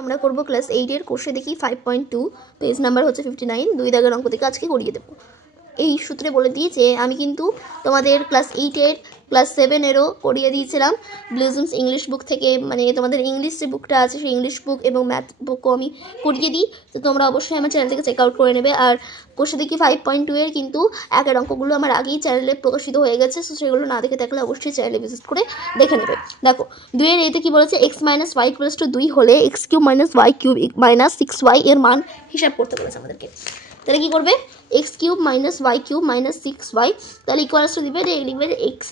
আমরা করব ক্লাস 8 এর কোর্সে দেখি 5.2 পেজ নাম্বার হচ্ছে 59 দুই দাগের অঙ্ক থেকে আজকে করিয়ে দেব। এই সূত্রে বলে দিই যে আমি কিন্তু তোমাদের ক্লাস 8 এর ক্লাস 7 এরও করিয়ে দিয়েছিলাম ব্লুজমস ইংলিশ বুক থেকে, মানে তোমাদের ইংলিশ যে বুকটা আছে সেই ইংলিশ বুক এবং ম্যাথ বুকও আমি করিয়ে দিই, তো তোমরা অবশ্যই আমার চ্যানেল থেকে চেক আউট করে নেবে। আর কোর্সে দেখি 5.2 এর কিন্তু একের অঙ্কগুলো আমার আগেই চ্যানেলে প্রকাশিত হয়ে গেছে, সো সেগুলো না দেখে থাকলে অবশ্যই চ্যানেলে ভিজিট করে দেখে নেবে। দেখো 2 এর এতে কি বলেছে, x - y = 2 হলে x³ - y³ - 6y এর মান হিসাব করতে বলেছে আমাদেরকে। তাহলে কি করবে, x³ - y³ - 6y, তাহলে ইকুয়ালস টু দিবে যে লিখবে যে x³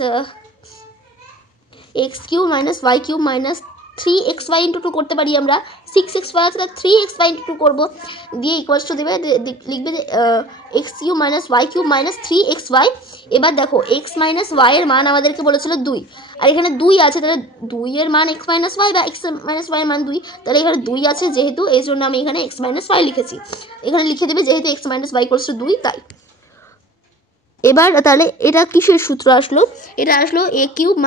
- y³ - 3xy × 2 করতে পারি আমরা, 6xy আছে তাহলে 3xy × 2 করবো, দিয়ে ইকুয়ালস টু দেবে লিখবে যে x³ - y³ - 3xy। এবার দেখো x - y এর মান আমাদেরকে বলেছিল 2, আর এখানে 2 আছে, তাহলে 2 এর মান x - y বা x - y এর মান 2, তাহলে এখানে 2 আছে যেহেতু এই জন্য আমি এখানে x - y লিখেছি। এখানে লিখে দেবে যেহেতু x - y = 2 তাই। এবার তাহলে এটা কিসের সূত্র আসলো, এটা আসলো a³ -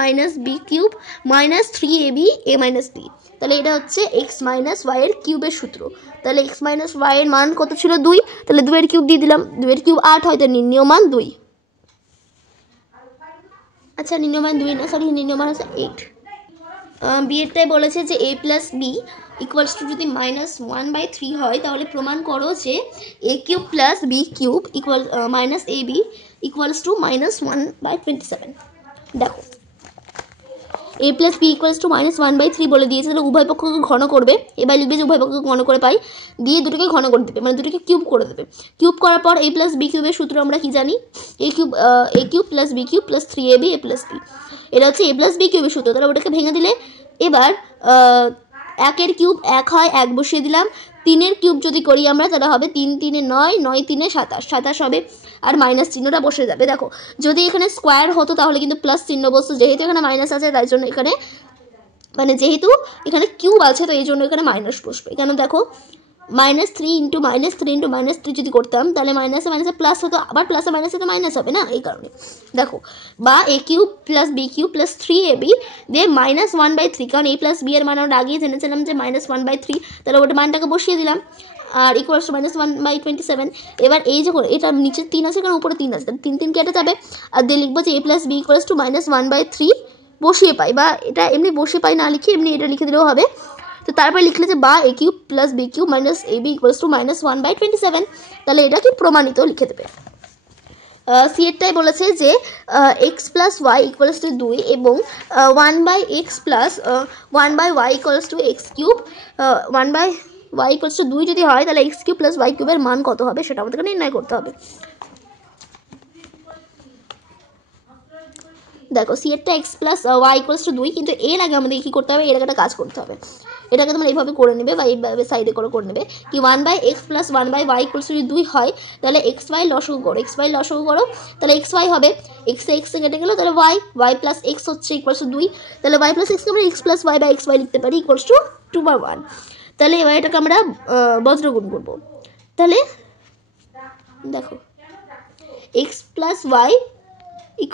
b³ - 3ab a - b, তাহলে এটা হচ্ছে x - y এর কিউবের সূত্র। তাহলে x - y এর মান কত ছিল 2, তাহলে 2 এর কিউব দিয়ে দিলাম, 2 এর কিউব 8 হয়, তাহলে নির্ণেয় মান 2। আচ্ছা নির্ণেয় মান 2 না, সরি নির্ণেয় মান হচ্ছে 8। বি এরটাই বলেছে যে a + b = যদি -1/3 হয় তাহলে প্রমাণ করো যে a³ + b³ -ab = -1/27। দেখো a + b = -1/3 বলে দিয়েছে, তাহলে উভয় পক্ষকে ঘন করবে। এবার লিখবে যে উভয় পক্ষকে ঘন করে পাই, দিয়ে দুটোকে ঘন করে দেবে, মানে দুটোকে কিউব করে দেবে। কিউব করার পর a + b³ এর সূত্র আমরা কি জানি, a³ + b³ + 3ab a + b, এটা হচ্ছে a + b³ এর সূত্র। তাহলে ওটাকে ভেঙে দিলে এবার 1 এর কিউব 1 হয়, 1 বসিয়ে দিলাম। 3 এর কিউব যদি করি আমরা তাহলে হবে 3 × 3 = 9, 9 × 3 = 27, 27 হবে, আর মাইনাস চিহ্নটা বসে যাবে। দেখো যদি এখানে স্কোয়ার হতো তাহলে কিন্তু প্লাস চিহ্ন বসতো, যেহেতু এখানে মাইনাস আছে তাই জন্য এখানে মানে যেহেতু এখানে কিউব আছে তো এই জন্য এখানে মাইনাস বসবে। এখানে দেখো -3 × -3 × -3 যদি করতাম তাহলে মাইনাসে মাইনাসে প্লাস হতো, আবার প্লাসে মাইনাসে তো মাইনাস হবে না, এই কারণে দেখো বা a³ + b³ + 3ab দিয়ে -1/3, কারণ a + b এর মান আমরা আগেই জেনেছিলাম যে -1/3, তাহলে ওটা মানটাকে বসিয়ে দিলাম, আর ইকুয়ালস টু -1/27। এবার এই যখন এটা নিচে 3 আছে কারণ উপরে 3 আছে, তাহলে 3 3 কেটে যাবে, আর দিয়ে লিখবো যে a + b = -1/3 বসিয়ে পাই, বা এটা এমনি বসিয়ে পাই না লিখে এমনি এটা লিখে দিলেও হবে। তো তারপর লিখলে যে বা a³ + b³ - ab = -1/27, তাহলে এটা কি প্রমাণিত লিখে দেবে। সি এরটাই বলেছে যে x + y = 2 এবং 1/x + 1/y = x³, 1/y = 2 যদি হয় তাহলে x³ + y³ এর মান কত হবে সেটা আমাদেরকে নির্ণয় করতে হবে। দেখো সি এরটা x + y = 2, কিন্তু এর আগে আমাদের কি করতে হবে, এর আগে একটা কাজ করতে হবে, এটাকে তোমরা এইভাবে করে নেবে বা এইভাবে সাইডে করে নেবে কি 1/x + 1/y = যদি 2 হয় তাহলে xy লসাগু করো, xy লসাগু করো, তাহলে xy হবে x এ কেটে গেল, তাহলে y + x হচ্ছে = 2, তাহলে y + x কে আমরা x + y বা xy লিখতে পারি = 2/1। তাহলে এবার এটাকে আমরা বজ্রগুণ করব, তাহলে দেখো x + y =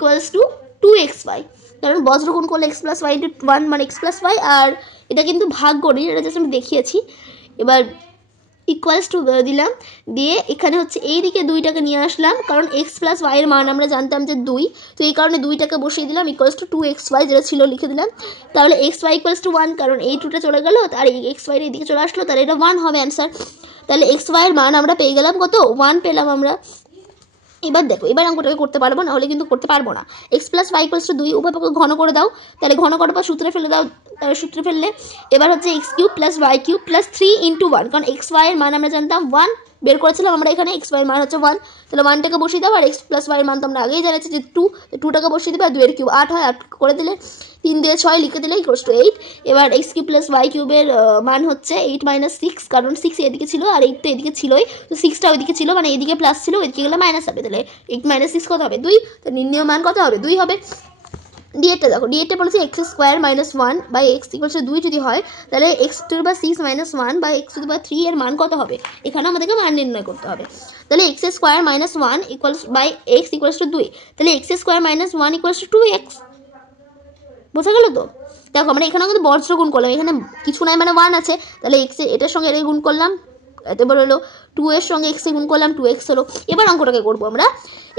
2xy, কারণ বজ্রগুণ করলে x + y × 1 মানে x + y, আর এটা কিন্তু ভাগ করি, এটা জাস্ট আমি দেখিয়েছি। এবার ইকুয়ালস টু দিলাম, দিয়ে এখানে হচ্ছে এই দিকে 2টাকে নিয়ে আসলাম, কারণ x + y এর মান আমরা জানতাম যে 2, তো এই কারণে 2টাকে বসিয়ে দিলাম = 2xy যেটা ছিল লিখে দিলাম। তাহলে xy = 1, কারণ এই 2টা চলে গেল আর এই xy এর দিকে চলে আসলো, তাহলে এটা 1 হবে অ্যান্সার। তাহলে xy এর মান আমরা পেয়ে গেলাম কত, 1 পেলাম আমরা। এবার দেখো এবার অঙ্কটাকে করতে পারবো, না হলে কিন্তু করতে পারবো না। x + y = 2 উভয় পক্ষকে ঘন করে দাও, তাহলে ঘন করার পর সূত্রে ফেলে দাও, তাহলে সূত্রে ফেললে এবার হচ্ছে x³ + y³ + 3 × 1, কারণ xy এর মান আমরা জানতাম 1 বের করেছিলাম আমরা, এখানে xy এর মান হচ্ছে 1, তাহলে 1টাকে বসিয়ে দাও, আর x + y এর মান তো আমরা আগেই জানাচ্ছি যে 2, 2টাকে বসিয়ে দেবে, আর 2 এর কিউব 8 হয়, 8 করে দিলে 3 দিয়ে 6 লিখে দিলে = 8। এবার x³ + y³ এর মান হচ্ছে 8 - 6, কারণ 6 এদিকে ছিল আর 8 তো এদিকে ছিলই, তো 6টা ওইদিকে ছিল, মানে এইদিকে প্লাস ছিল ওইদিকে গেলে মাইনাস হবে, তাহলে 8 - 6 কত হবে 2, তো নির্ণেয় মান কত হবে 2 হবে। ডিএটা দেখো, ডিএটা বলেছে x² - 1/x = 2 যদি হয় তাহলে x⁻6 - 1/x³ এর মান কত হবে, এখানে আমাদেরকে মান নির্ণয় করতে হবে। তাহলে x² - 1/x = 2, তাহলে x² - 1 = 2x, বোঝা গেল তো। দেখো আমরা এখানেও কিন্তু বজ্র গুণ করলাম, এখানে কিছু নাই মানে 1 আছে, তাহলে এক্স এটার সঙ্গে এটাকে গুণ করলাম, এবার হলো 2 এর সঙ্গে এক্স গুণ করলাম, 2x হলো। এবার অঙ্কটাকে করবো আমরা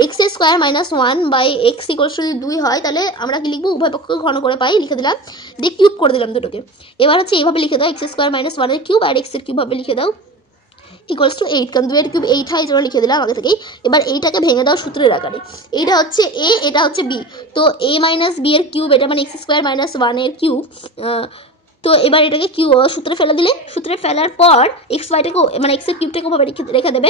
x square minus 1 by x equals to যদি 2 হয় তাহলে আমরা কি লিখবো, উভয় পক্ষকে ঘন করে পাই লিখে দিলাম, দিয়ে কিউব করে দিলাম দুটোকে। এবার হচ্ছে এইভাবে লিখে দাও এক্স স্কোয়ার মাইনাস 1 এর কিউব আর এক্স এর কিউব ভাবে লিখে দাও ইকুয়ালস টু 8, কারণ 2 এর কিউব 8 হয়, এই জন্য লিখে দিলাম আগে থেকেই। এবার এইটাকে ভেঙে দাও সূত্রের আকারে, এইটা হচ্ছে এ, এটা হচ্ছে বি, তো এ মাইনাস বি এর কিউব, এটা মানে এক্স স্কোয়ার মাইনাস 1 এর কিউব। তো এবার এটাকে সূত্রে ফেলে দিলে, সূত্রে ফেলার পর এক্স ওয়াইটাকে মানে এক্সের কিউবটাকে ওভাবে রেখে দেবে,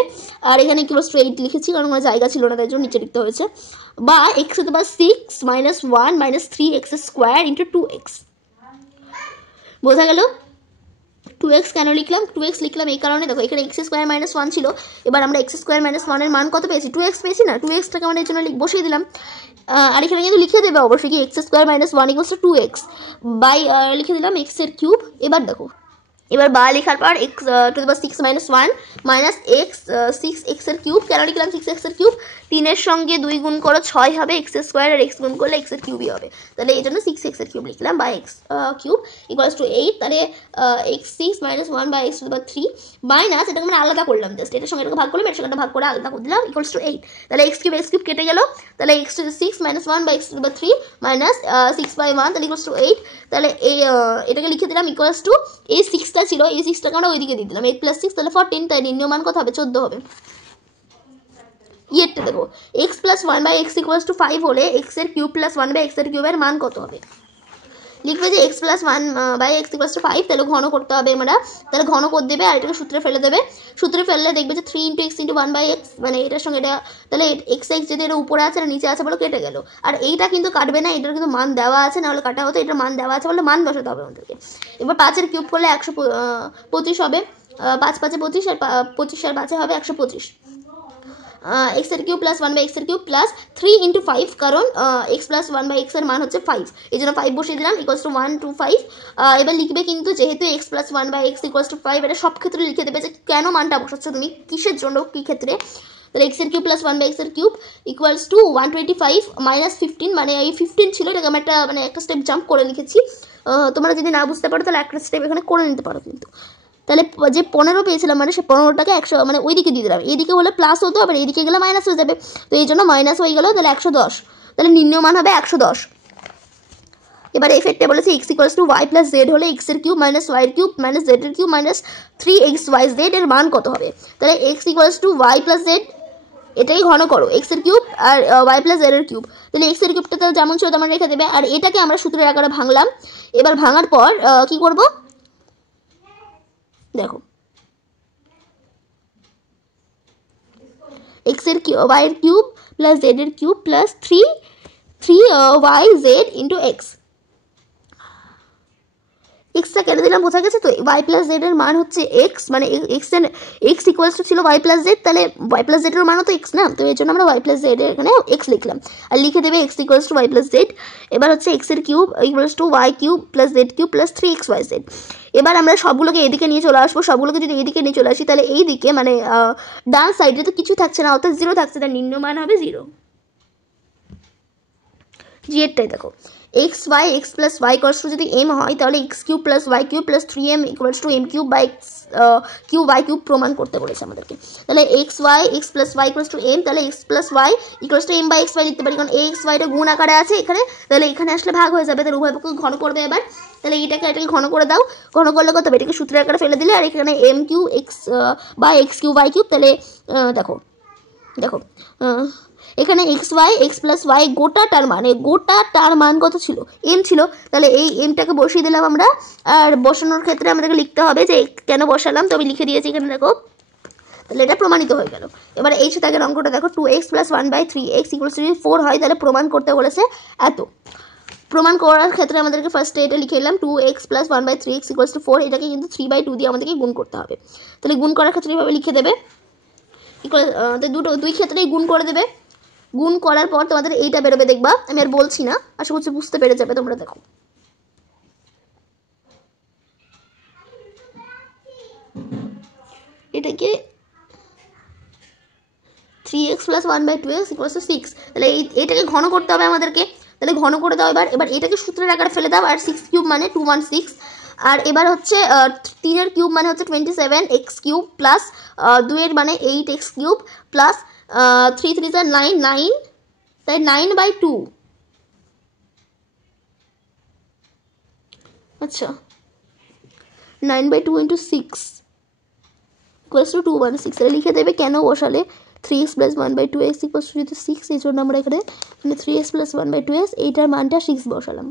আর এখানে ইকুয়ালস টু 8 লিখেছি কারণ কোনো জায়গা ছিল না তাই জন্য নিচে লিখতে হয়েছে, বা x to the power 6 minus 1 minus 3x square into 2x। বোঝা গেল? 2x কেন লিখলাম, 2x লিখলাম এই কারণে, দেখো এখানে এক্স স্কোয়ার মাইনাস 1 ছিল, এবার আমরা এক্স স্কোয়ার মাইনাস 1 এর মান কত পেয়েছি, 2x পেয়েছি না, 2xটাকে আমরা এই জন্য বসিয়ে দিলাম। আর এখানে কিন্তু লিখে দেবে অবশ্যই কি x square minus 1 equals to 2x by লিখে দিলাম এক্স এর কিউব। এবার দেখো, এবার বা লেখার পর x to the power 6 minus 1 minus x 6x এর কিউব, কেন লিখলাম 6x এর কিউব, 3 এর সঙ্গে 2 গুণ করো 6 হবে এক্স স্কোয়ার, আর এক্স গুণ করলে এক্স এর কিউবই হবে, তাহলে এই জন্য 6x এর কিউব লিখলাম by x cube equals to 8, তাহলে x 6 minus 1 by x to the power 3 minus এটাকে আমরা আলাদা করলাম, জাস্ট এটার সঙ্গে এটাকে ভাগ করলাম, এর সঙ্গে এটা ভাগ করে আলাদা করে দিলাম ইকুয়ালস টু 8, তাহলে এক্স কিউব কেটে গেল, তাহলে x to 6 minus 1 by x to the power 3 minus 6 by 1 তাহলে ইকুয়ালস টু 8, তাহলে এই এটাকে লিখে দিলাম ইকুয়ালস টু এই 6টা ছিল, এই 6টাকে আমরা ওইদিকে দিয়ে দিলাম, 8 প্লাস 6 তাহলে 14, তাই নির্ণয় মান কত হবে 14 হবে। ইয়েরটা দেখো x plus 1 by x equals to 5 হলে এক্স এর কিউব প্লাস 1 বাই এক্স এর কিউবের মান কত হবে, লিখবে যে x plus 1 by x equals to 5, তাহলে ঘন করতে হবে আমরা, তাহলে ঘন করে দেবে আর এটাকে সূত্রে ফেলে দেবে, সূত্রে ফেললে দেখবে যে 3 into x into 1 by x, মানে এটার সঙ্গে এটা, তাহলে এক্স এক্স যদি এটা উপরে আছে আর নিচে আছে বলে কেটে গেল, আর এইটা কিন্তু কাটবে না, এটার কিন্তু মান দেওয়া আছে, নাহলে কাটা হতো, এটার মান দেওয়া আছে বলে মান বসাতে হবে আমাদেরকে। এবার 5 এর কিউব করলে 125 হবে, 5 5 25 আর 25 আর 5 হবে 125, এক্স এর কিউব প্লাস 1 বাই এক্স এর কিউব প্লাস 3 ইন্টু 5, কারণ এক্স প্লাস 1 বাই এক্স এর মান হচ্ছে 5, এই জন্য 5 বসিয়ে দিলাম ইকুয়ালস টু 1 2 5। এবার লিখবে কিন্তু যেহেতু x plus 1 by x equals to 5, এটা সব ক্ষেত্রে লিখে দেবে যে কেন মানটা বসাচ্ছ তুমি, কিসের জন্য, কী ক্ষেত্রে, তাহলে এক্স এর কিউব প্লাস 1 বাই এক্স এর কিউব ইকুয়ালস টু 125 মাইনাস 15, মানে এই 15 ছিল, এটাকে আমি একটা স্টেপ জাম্প করে লিখেছি, তোমরা যদি না বুঝতে পারো তাহলে একটা স্টেপ এখানে করে নিতে পারো কিন্তু। তাহলে যে 15 পেয়েছিলাম মানে সে 15টাকে 100 মানে ওই দিকে দিয়ে দিলাম, এইদিকে হলে প্লাস হতো, আবার এইদিকে গেলে মাইনাস হয়ে যাবে, তো এই জন্য মাইনাস হয়ে গেল, তাহলে 110, তাহলে নির্ণয় মান হবে 110। এবার এই ফেটটা বলেছে x equals to y plus z হলে এক্স এর কিউব মাইনাস ওয়াই এর কিউব মাইনাস জেড এর কিউব মাইনাস 3xy এর মান কত হবে, তাহলে x equals to y plus z, এটাই ঘন করো এক্স এর কিউব আর ওয়াই প্লাস জেড এর কিউব, তাহলে এক্স এর কিউবটা তো যেমন ছিল তেমন রেখে দেবে, আর এটাকে আমরা সূত্রের আকারে ভাঙলাম। এবার ভাঙার পর কি করব দেখো, এক্স এর ওয়াই এর কিউব প্লাস জেড এর cube plus 3y z into x, extra কেটে দিলাম, বোঝা গেছে তো, ওয়াই প্লাস জেড এর মান হচ্ছে এক্স, মানে এক্স ইকুয়ালস টু ছিল ওয়াই প্লাস জেড, তাহলে ওয়াই প্লাস জেড এর মানও তো এক্স না, তো এর জন্য আমরা ওয়াই প্লাস জেড এর এখানে এক্স লিখলাম, আর লিখে দেবে x equals to y plus z. এবার হচ্ছে এক্স এর cube equals to y cube plus z cube plus 3xy z। এবার আমরা সবগুলোকে এদিকে নিয়ে চলে আসবো, সবগুলোকে যদি এদিকে নিয়ে চলে আসি তাহলে এই দিকে মানে ডান সাইডে তো কিছু থাকছে না, অর্থাৎ 0 থাকছে, তার নিম্ন মান হবে 0। জি এরটাই দেখো x y x plus y equals to যদি এম হয় তাহলে x cube plus y cube plus 3m equals to m cube by x cube y cube প্রমাণ করতে বলেছে আমাদেরকে, তাহলে x y x plus y equals to m, তাহলে x plus y equals to m by x y লিখতে পারি, কারণ x ওয়াইটা গুণ আকারে আছে এখানে, তাহলে এখানে আসলে ভাগ হয়ে যাবে, তাহলে উভয় পক্ষকে ঘন করবে এবার, তাহলে এটাকে ঘন করে দাও, ঘন করলে কত হবে, এটাকে সূত্রের আকারে ফেলে দিলে, আর এখানে m q x by x cube y cube, তাহলে দেখো এখানে x y x plus y গোটাটার মান কত ছিল, এম ছিল, তাহলে এই এমটাকে বসিয়ে দিলাম আমরা, আর বসানোর ক্ষেত্রে আমাদেরকে লিখতে হবে যে কেন বসালাম, তো আমি লিখে দিয়েছি এখানে দেখো, তাহলে এটা প্রমাণিত হয়ে গেল। এবার এই সাথে অঙ্কটা দেখো 2x plus 1 by 3x equals to 4 হয়, তাহলে প্রমাণ করতে বলেছে এত। প্রমাণ করার ক্ষেত্রে আমাদেরকে ফার্স্টে এটা লিখে নিলাম 2x plus 1 by 3x equals to 4, এটাকে কিন্তু 3/2 দিয়ে আমাদেরকে গুণ করতে হবে, তাহলে গুণ করার ক্ষেত্রে এভাবে লিখে দেবে দুই ক্ষেত্রেই গুণ করে দেবে, গুণ করার পর তোমাদের এইটা বেরোবে, দেখবা আমি আর বলছি না, আশা করছি বুঝতে পেরে যাবে তোমরা। দেখো এটাকে 3x plus 1 by 2x equals to 6, তাহলে এইটাকে ঘন করতে হবে আমাদেরকে, তাহলে ঘন করে দাও। এবার এটাকে সূত্রের আকারে ফেলে দাও। আর 6 কিউব মানে 216। আর এবার হচ্ছে 3 কিউব মানে হচ্ছে 27 x কিউব প্লাস 2 মানে 8 x কিউব প্লাস 3 3 9 9, তাই 9/2। আচ্ছা 9/2 × 6 = 216। তাহলে লিখে দেবে কেন বসালে 3x + 1/2x = 6, এই জন্য আমরা এখানে 3x + 1/2x এইটার মানটা 6 বসালাম।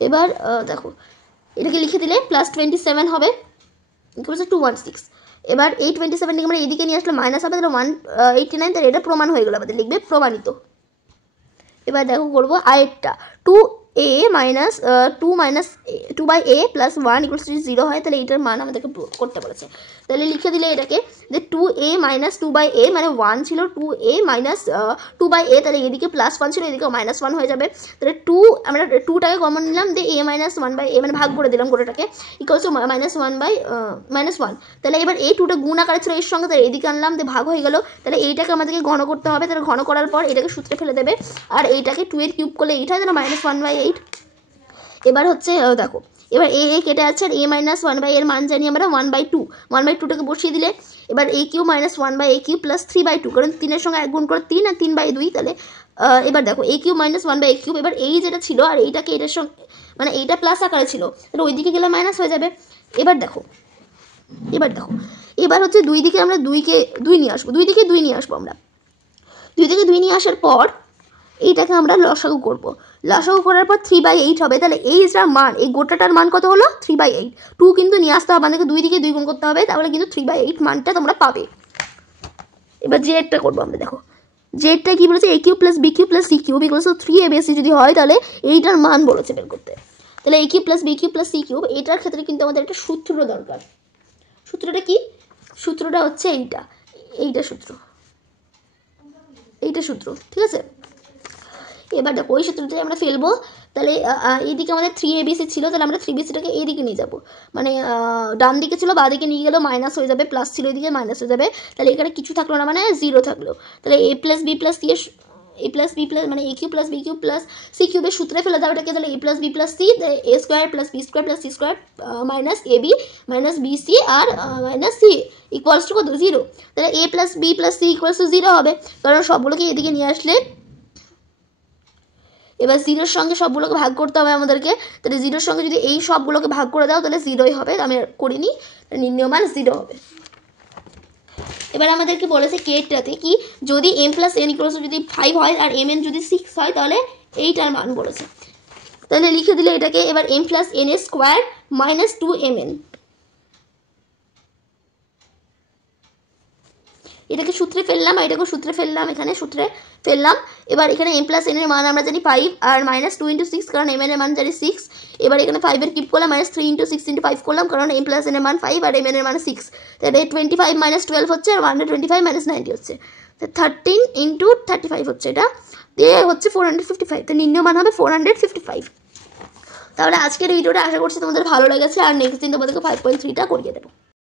এবার দেখো এটাকে লিখে দিলে +27 হবে, 216। এবার এই 27 থেকে আমরা এদিকে নিয়ে আসলে মাইনাস হবে, তাহলে 189, তাহলে এটা প্রমাণ হয়ে গেল আমাদের, লিখবে প্রমাণিত। এবার দেখো করবো আরেকটা 2a minus 2/a + 1 = 0 হয়, তাহলে এইটার মান আমাদেরকে করতে বলেছে। তাহলে লিখে দিলে এটাকে যে 2a - 2/a মানে 1 ছিল, 2a - 2/a, তাহলে এদিকে +1 ছিল, এদিকে -1 হয়ে যাবে। তাহলে 2 আমরা 2টাকে কমন নিলাম, দিয়ে a - 1/a মানে ভাগ করে দিলাম গোটাটাকে, = -1/-1। তাহলে এবার এই 2টা গুণ আকারে ছিল এর সঙ্গে, তাহলে এদিকে আনলাম, দিয়ে ভাগ হয়ে গেল। তাহলে এইটাকে আমাদেরকে ঘন করতে হবে। তাহলে ঘন করার পর এটাকে সূত্রে ফেলে দেবে, আর এইটাকে 2 এর কিউব করলে 8 হয়, তাহলে -1/8। এবার হচ্ছে দেখো এবার a কেটে যাচ্ছে, আর a - 1/a এর মান জানি আমরা 1/2। 1/2টাকে বসিয়ে দিলে এবার a কিউব - 1/a³ + 3/2, কারণ 3 এর সঙ্গে 1 গুণ করে 3 আর 3/2। তাহলে এবার দেখো a কিউব - 1/a³, এবার এই যেটা ছিল আর এইটাকে এটার সঙ্গে মানে এইটা প্লাস আকারে ছিল, তাহলে ওইদিকে গেলে মাইনাস হয়ে যাবে। এবার দেখো এবার হচ্ছে দুই দিকে আমরা 2 নিয়ে আসবো, দুই দিকে 2 নিয়ে আসবো আমরা। 2 থেকে 2 নিয়ে আসার পর এইটাকে আমরা লসাগু করব। লসাগু করার পর 3/8 হবে। তাহলে এই যেটার মান, এই গোটাটার মান কত হলো 3/8। 2 কিন্তু নিয়ে আসতে হবে আমাদেরকে, 2 দিকে 2 গুণ করতে হবে, তাহলে কিন্তু 3/8 মানটা তোমরা পাবে। এবার জেডটা করবো আমরা। দেখো জেডটা কি বলেছে, a³ + b³ + c³ = 3abc যদি হয়, তাহলে এইটার মান বলেছে বের করতে। তাহলে a³ + b³ + c³ এইটার ক্ষেত্রে কিন্তু আমাদের একটা সূত্র দরকার। সূত্রটা কি? সূত্রটা হচ্ছে এইটা সূত্র, ঠিক আছে। এবার দেখো ওই সূত্রটাই আমরা ফেলবো। তাহলে এইদিকে আমাদের 3abc ছিল, তাহলে আমরা 3bcটাকে এইদিকে নিয়ে যাবো, মানে ডান দিকে ছিল, বা দিকে নিয়ে গেলেও মাইনাস হয়ে যাবে, প্লাস ছিল এদিকে মাইনাস হয়ে যাবে। তাহলে এখানে কিছু থাকলো না, মানে 0 থাকলো। তাহলে a + b + c মানে a³ + b³ + c³ এর সূত্রে ফেলে দাও এটাকে। তাহলে a + b + c, a² + b² + c² - ab - bc R - c = কত 0। তাহলে a + b + c = 0 হবে, কারণ সবগুলোকে এদিকে নিয়ে আসলে এবার 0-র সঙ্গে সবগুলোকে ভাগ করতে হবে আমাদেরকে। তাহলে 0-র সঙ্গে যদি এই সবগুলোকে ভাগ করে দাও, তাহলে 0ই হবে। আমি করিনি, নির্ণয় মান 0 হবে। এবার আমাদেরকে বলেছে কেটাতে কি, যদি m + n = যদি 5 হয় আর mn যদি 6 হয়, তাহলে এইটার মান বলেছে। তাহলে লিখে দিলে এটাকে এবার m + n² - 2mn, এটাকে সূত্রে ফেললাম, আর এটাকে সূত্রে ফেললাম, এখানে সূত্রে ফেললাম। এবার এখানে m + n এর মান আমরা জানি 5, আর -2 × 6, কারণ mn এর মান জানি 6। এবার এখানে 5 এর কিউব করলাম, -3 × 6 × 5 করলাম, কারণ m + n এর মান 5 আর mn এর মান 6। তাহলে 25 - 12 হচ্ছে, আর 125 - 90 হচ্ছে, 13 × 35 হচ্ছে, এটা দিয়ে হচ্ছে 455। তো নির্ণয় মান হবে 455। তাহলে আজকের ভিডিওটা আশা করছি তোমাদের ভালো লেগেছে, আর নেক্সট দিন তোমাদেরকে 5.3টা করিয়ে দেবো।